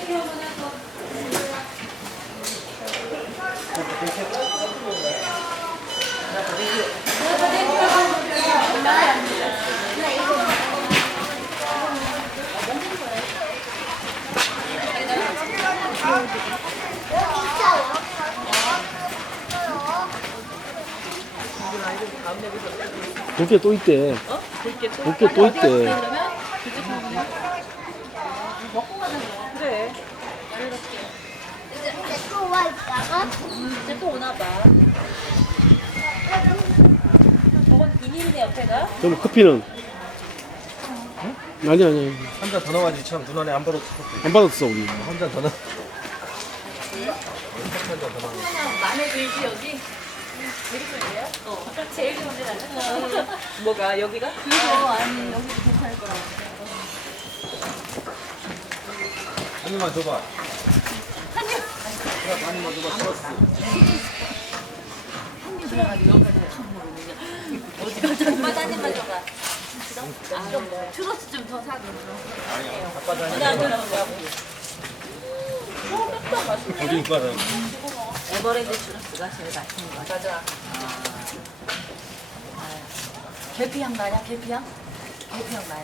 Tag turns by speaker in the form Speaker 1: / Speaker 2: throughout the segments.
Speaker 1: 볼게 또 있대.
Speaker 2: 어?
Speaker 1: 볼게 또 있대.
Speaker 2: 그러면 그쪽 가면 먹고 가는 거야. 그래.
Speaker 3: 이제 또 와 있다가
Speaker 2: 이제 또 오나 봐. 저건 비닐이네 옆에가.
Speaker 1: 그럼 커피는? 아니.
Speaker 4: 한 잔 더 넣어야지. 참 눈안에 안 벌었어.
Speaker 1: 안 받았어, 우리.
Speaker 4: 한 잔 더 넣어.
Speaker 2: 그냥 마음에 들지 여기? 제일 좋은데요? 제일 좋은데 나는. 뭐가 여기가? 그거 아니 여기도 괜찮을 거라고.
Speaker 4: 한 입만 줘봐.
Speaker 2: 한 입.
Speaker 4: 한 입만 줘봐. 플러스.
Speaker 2: 어디 가자. 엄마도 한 입만 줘봐. 추러스 좀 더 사줘.
Speaker 4: 아니야. 아빠도 한
Speaker 2: 아니 안
Speaker 4: 입.
Speaker 2: 그러고. 맵다 맛있네.
Speaker 4: 어디 입고 와서.
Speaker 2: 에버랜드 추러스가 제일 맛있는 거 같아. 맞아. 계피향 나냐? 계피향? 계피향 나요.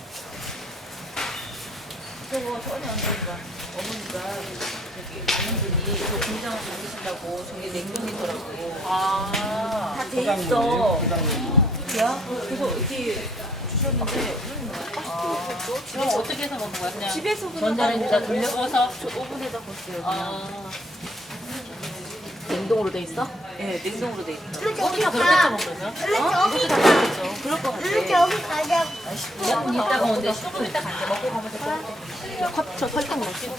Speaker 2: 저거 전에 언젠가 어머니가 저기 아는 분이 저 공장을 다니신다고 저기 냉동이더라고. 다 돼 있어. 그야? 그래서 이렇게 주셨는데 그럼 어떻게 해서 먹는 거야? 그냥 집에서 그냥 전자레인지다 돌려서 오븐에다 굽어요. 냉동으로 돼 있어? 네, 냉동으로 돼 있어. 어떻게 다 그렇겠죠, 먹으면? 이것도 다 그렇겠죠. 그럴 것 같아.
Speaker 3: 여기 가자.
Speaker 2: 10분 있다가 오는데 10분 있다 갈게. 먹고 가면 될 것 같아. 저 설탕 넣지?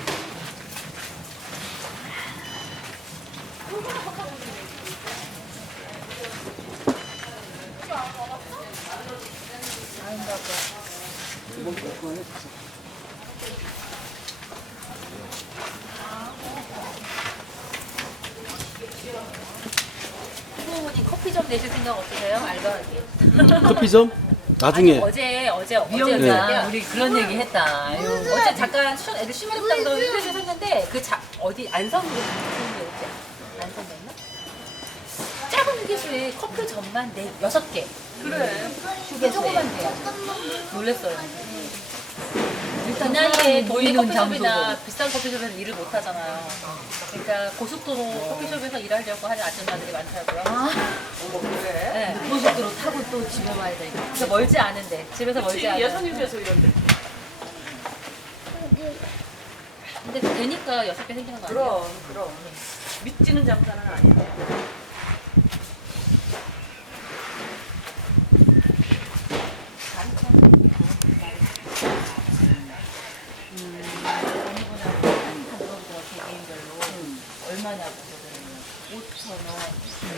Speaker 2: 부모님 커피 좀 내실 생각 없으세요? 알바하기.
Speaker 1: 커피점? 나중에.
Speaker 2: 어제
Speaker 1: 미영이가
Speaker 2: 우리 그런 얘기 했다. 어제 잠깐 애들 쉬면다고 휴게실 샀는데 어디 안성으로 생겼지? 안성이었나? 작은 휴게실에 커피 점만 6개. 그래. 조그만 데야. 놀랬어요. 그 나이에 동네 커피숍이나 비싼 커피숍에서 일을 못 하잖아요. 그러니까 고속도로 커피숍에서 일하려고 하는 아줌마들이 많더라고요. 그래? 네. 고속도로 타고 또 집에 와야 되니까. 그래서 멀지 않은데. 집에서 멀지 않은데.
Speaker 5: 예선유비에서 이런데.
Speaker 2: 근데 되니까 6개 생기는 거 아니에요?
Speaker 5: 그럼. 믿지는 장사는 아니야.
Speaker 2: 얼마냐고 그러더니 5,000원.